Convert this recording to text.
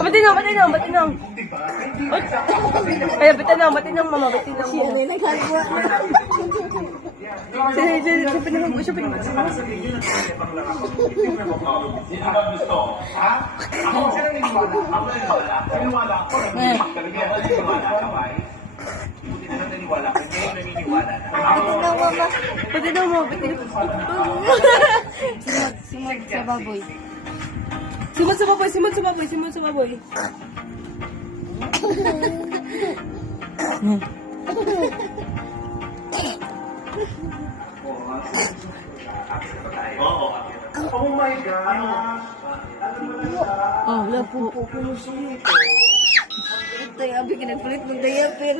Batinong, batinong, batinong. Ay, batinong, batinong, mama, batinong. Siya na nagkagawa. Siya pinamag, siya pinamag. Sino ba gusto? Ha? Ako sila niniwala. Ako naniwala. Naniwala ako. Naniwala ka ba? Buti na lang naniwala. Kaya yung naniniwala na. Batinong, mama, batinong. Simod sa baboy. Simot sa baboy, simot sa baboy, simot sa baboy. Oh my God! Oh, lapo. Ito yung abi kinagpalit ng diaper.